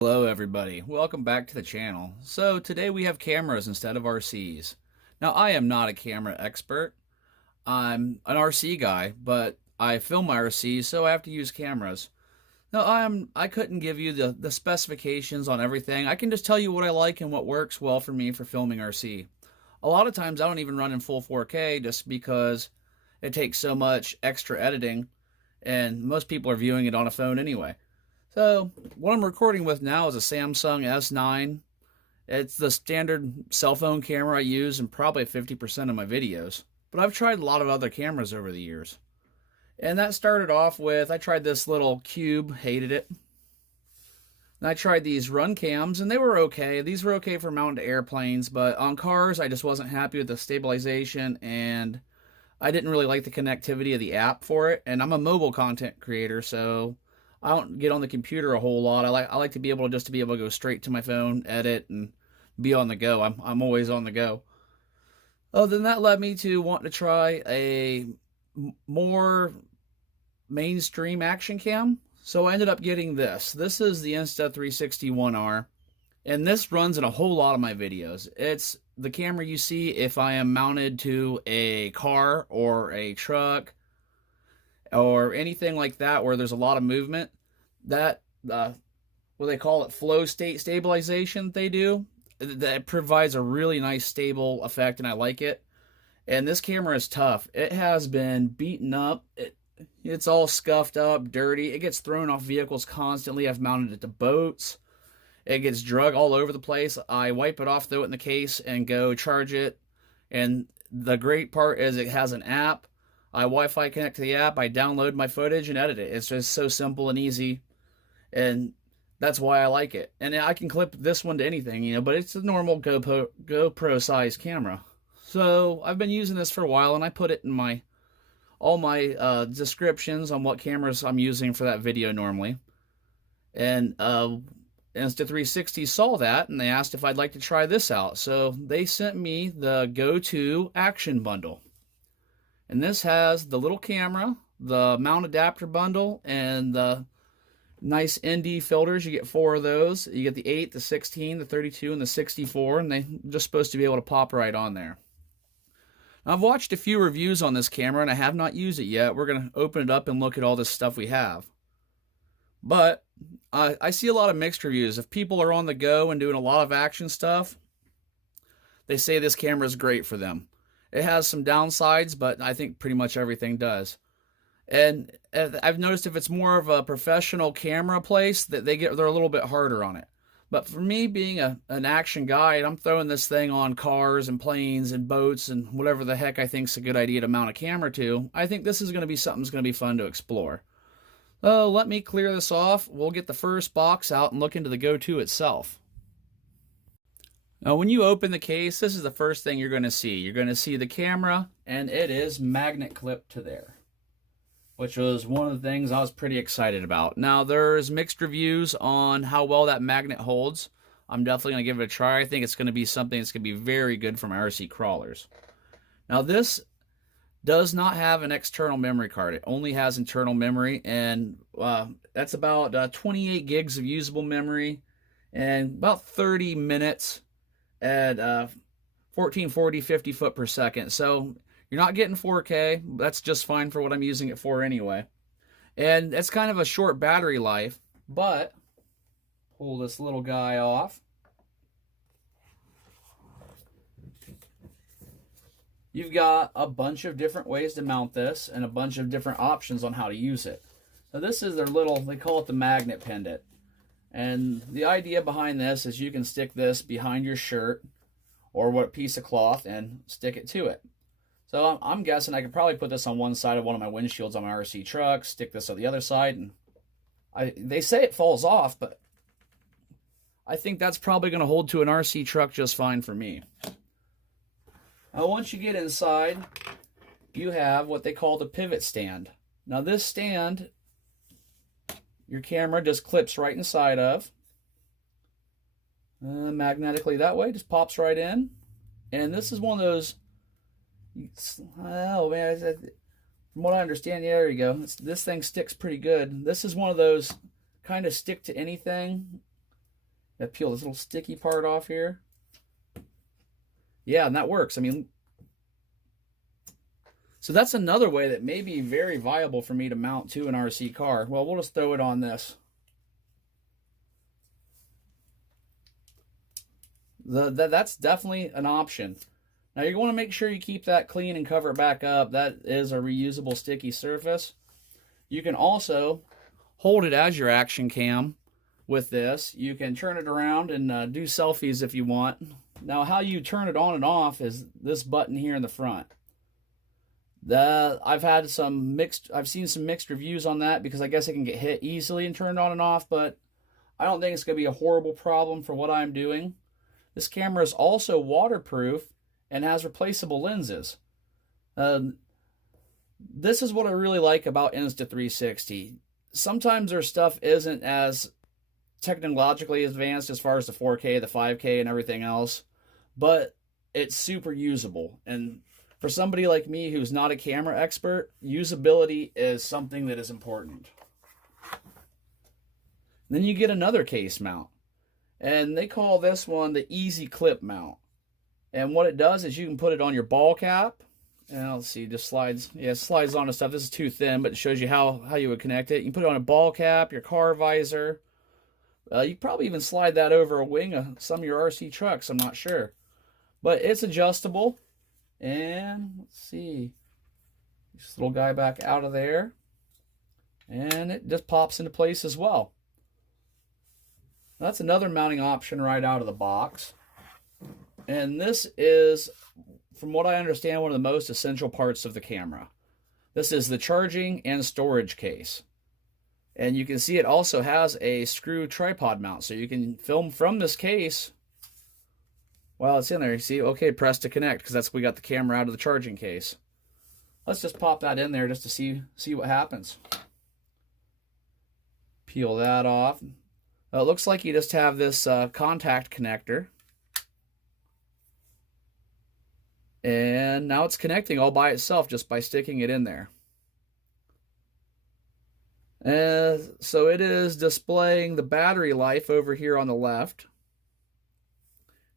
Hello everybody, welcome back to the channel. So today we have cameras instead of RCs. Now I am not a camera expert. I'm an RC guy, but I film my RCs, so I have to use cameras. Now I couldn't give you the specifications on everything. I can just tell you what I like and what works well for me for filming RC. A lot of times I don't even run in full 4K just because it takes so much extra editing and most people are viewing it on a phone anyway. So what I'm recording with now is a Samsung S9. It's the standard cell phone camera I use in probably 50% of my videos. But I've tried a lot of other cameras over the years. And that started off with, I tried this little Cube, hated it. And I tried these run cams and they were okay. These were okay for mounting to airplanes, but on cars I just wasn't happy with the stabilization and I didn't really like the connectivity of the app for it. And I'm a mobile content creator, so I don't get on the computer a whole lot. I like to be able to go straight to my phone, edit, and be on the go. I'm always on the go. Oh, then that led me to want to try a more mainstream action cam. So I ended up getting this. This is the Insta360 1R, and this runs in a whole lot of my videos. It's the camera you see if I am mounted to a car or a truck or anything like that where there's a lot of movement. That what they call it, flow state stabilization, they do, that provides a really nice stable effect, and I like it. And this camera is tough. It has been beaten up. It's all scuffed up, dirty. It gets thrown off vehicles constantly. I've mounted it to boats. It gets drug all over the place. I wipe it off, throw it in the case, and go charge it. And the great part is it has an app. I Wi-Fi connect to the app, I download my footage and edit it. It's just so simple and easy, and that's why I like it. And I can clip this one to anything, but it's a normal GoPro size camera. So I've been using this for a while, and I put it in all my descriptions on what cameras I'm using for that video normally. And Insta360 saw that, and they asked if I'd like to try this out. So they sent me the Go-To Action Bundle. And this has the little camera, the mount adapter bundle, and the nice ND filters. You get 4 of those. You get the 8, the 16, the 32, and the 64, and they're just supposed to be able to pop right on there. Now, I've watched a few reviews on this camera, and I have not used it yet. We're going to open it up and look at all this stuff we have. But I see a lot of mixed reviews. If people are on the go and doing a lot of action stuff, they say this camera is great for them. It has some downsides, but I think pretty much everything does. And I've noticed if it's more of a professional camera place, that they're a little bit harder on it. But for me, being an action guy, and I'm throwing this thing on cars and planes and boats and whatever the heck I think's a good idea to mount a camera to, I think this is going to be something that's going to be fun to explore. So let me clear this off. We'll get the first box out and look into the Go-To itself. Now, when you open the case, this is the first thing you're going to see. You're going to see the camera, and it is magnet clipped to there, which was one of the things I was pretty excited about. Now, there's mixed reviews on how well that magnet holds. I'm definitely going to give it a try. I think it's going to be something that's going to be very good for my RC crawlers. Now, this does not have an external memory card. It only has internal memory, and that's about 28 gigs of usable memory and about 30 minutes at 1440 50 foot per second. So you're not getting 4K. That's just fine for what I'm using it for anyway. And it's kind of a short battery life, but pull this little guy off. You've got a bunch of different ways to mount this and a bunch of different options on how to use it. So this is their little, they call it the magnet pendant. And the idea behind this is you can stick this behind your shirt or what piece of cloth and stick it to it. So I'm guessing I could probably put this on one side of one of my windshields on my RC truck, stick this on the other side, and they say it falls off, but I think that's probably going to hold to an RC truck just fine for me. Now, once you get inside, you have what they call the pivot stand. Now, this stand, your camera just clips right inside of. Magnetically that way, just pops right in. And this is one of those, oh man, from what I understand, yeah, there you go. This thing sticks pretty good. This is one of those kind of stick to anything Gotta peel this little sticky part off here. Yeah, and that works. I mean, so that's another way that may be very viable for me to mount to an RC car. Well, we'll just throw it on this. That's definitely an option. Now you want to make sure you keep that clean and cover it back up. That is a reusable sticky surface. You can also hold it as your action cam with this. You can turn it around and do selfies if you want. Now how you turn it on and off is this button here in the front. I've seen some mixed reviews on that because I guess it can get hit easily and turned on and off, but I don't think it's going to be a horrible problem for what I'm doing. This camera is also waterproof and has replaceable lenses. This is what I really like about Insta360. Sometimes their stuff isn't as technologically advanced as far as the 4K, the 5K, and everything else, but it's super usable. And for somebody like me who's not a camera expert, usability is something that is important. Then you get another case mount. And they call this one the Easy Clip Mount. And what it does is you can put it on your ball cap. And let's see, just slides. Yeah, it slides on and stuff. This is too thin, but it shows you how you would connect it. You can put it on a ball cap, your car visor. You could probably even slide that over a wing of some of your RC trucks. I'm not sure. But it's adjustable. And let's see. This little guy back out of there. And it just pops into place as well. That's another mounting option right out of the box. And this is, from what I understand, one of the most essential parts of the camera. This is the charging and storage case. And you can see it also has a screw tripod mount, so you can film from this case while it's in there. You see, okay, press to connect, because we got the camera out of the charging case. Let's just pop that in there just to see what happens. Peel that off. It looks like you just have this contact connector. And now it's connecting all by itself just by sticking it in there. So it is displaying the battery life over here on the left.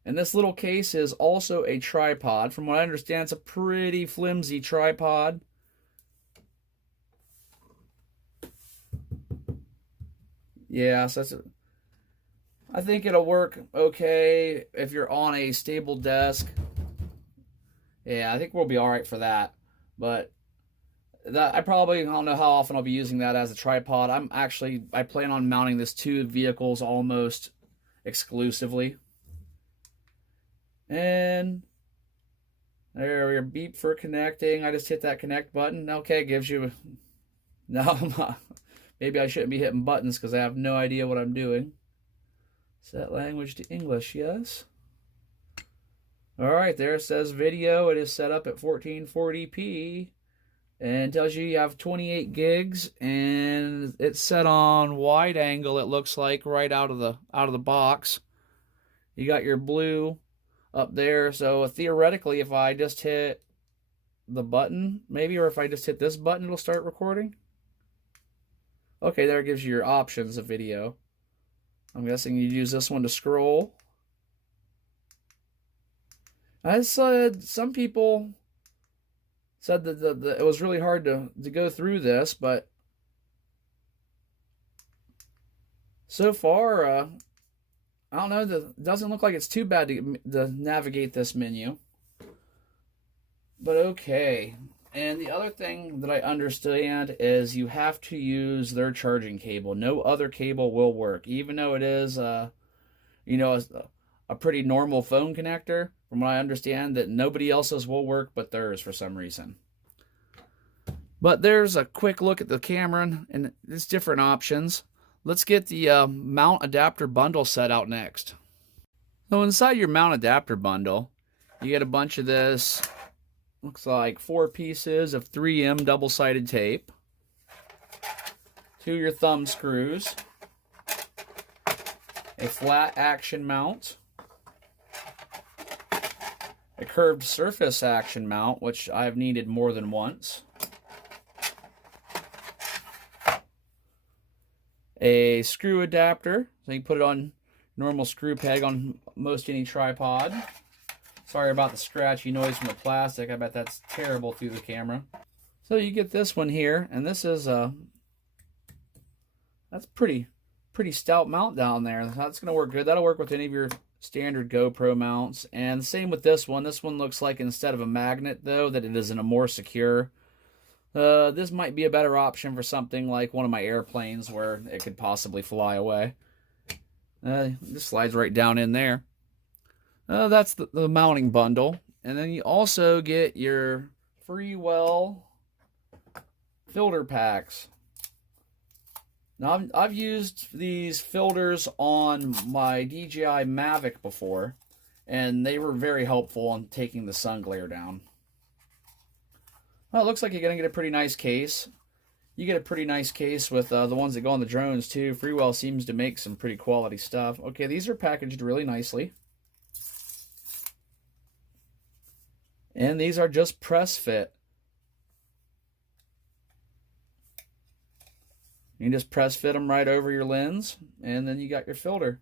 And this little case is also a tripod. From what I understand, it's a pretty flimsy tripod. Yeah, so I think it'll work okay if you're on a stable desk. Yeah, I think we'll be all right for that. But I don't know how often I'll be using that as a tripod. I plan on mounting this to vehicles almost exclusively. And there we are, beep for connecting. I just hit that connect button. Okay, it gives you, no, maybe I shouldn't be hitting buttons because I have no idea what I'm doing. Set language to English, yes. All right, there it says video. It is set up at 1440p and tells you have 28 gigs, and it's set on wide angle. It looks like right out of the box. You got your blue up there, so theoretically, if I just hit the button, maybe, or if I just hit this button, it'll start recording. Okay, there it gives you your options of video. I'm guessing you use this one to scroll. I said some people said that it was really hard to go through this, but so far, I don't know, it doesn't look like it's too bad to navigate this menu. But okay. And the other thing that I understand is you have to use their charging cable. No other cable will work, even though it is, a pretty normal phone connector. From what I understand, that nobody else's will work but theirs for some reason. But there's a quick look at the camera and its different options. Let's get the mount adapter bundle set out next. So inside your mount adapter bundle, you get a bunch of this, looks like 4 pieces of 3M double-sided tape, 2 of your thumb screws, a flat action mount, a curved surface action mount, which I've needed more than once, a screw adapter, so you can put it on Normal screw peg on most any tripod. Sorry about the scratchy noise from the plastic. I bet that's terrible through the camera. So you get this one here, and this is that's pretty stout mount down there. That's gonna work good. That'll work with any of your standard GoPro mounts. And same with this one. This one looks like instead of a magnet though, that it is in a more secure. This might be a better option for something like one of my airplanes where it could possibly fly away. This slides right down in there. That's the mounting bundle. And then you also get your Freewell filter packs. Now, I've used these filters on my DJI Mavic before, and they were very helpful in taking the sun glare down. Well, it looks like you're going to get a pretty nice case. You get a pretty nice case with the ones that go on the drones, too. Freewell seems to make some pretty quality stuff. Okay, these are packaged really nicely. And these are just press fit. You can just press fit them right over your lens, and then you got your filter.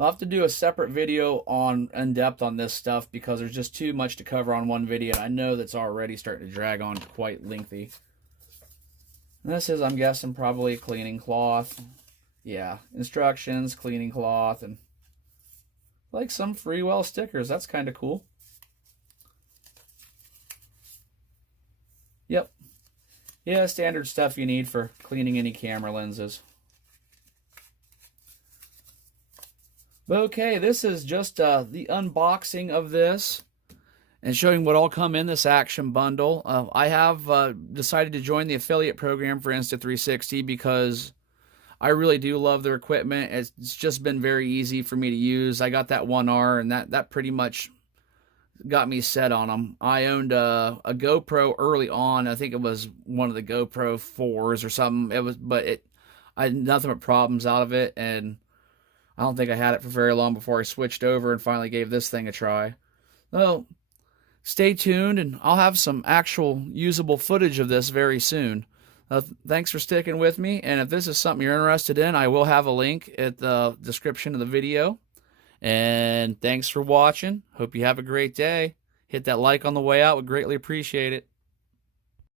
I'll have to do a separate video on in-depth on this stuff because there's just too much to cover on one video. I know that's already starting to drag on quite lengthy. And this is, I'm guessing, probably a cleaning cloth. Yeah, instructions, cleaning cloth, and like some Freewell stickers. That's kind of cool. Yep. Yeah, standard stuff you need for cleaning any camera lenses. But okay, this is just the unboxing of this and showing what all come in this action bundle. I have decided to join the affiliate program for Insta360 because I really do love their equipment. It's just been very easy for me to use. I got that 1R, and that pretty much got me set on them. I owned a GoPro early on. I think it was one of the GoPro 4s or something. I had nothing but problems out of it, and I don't think I had it for very long before I switched over and finally gave this thing a try. So, stay tuned, and I'll have some actual usable footage of this very soon. Thanks for sticking with me, and if this is something you're interested in, I will have a link at the description of the video. And thanks for watching. Hope you have a great day. Hit that like on the way out. Would greatly appreciate it.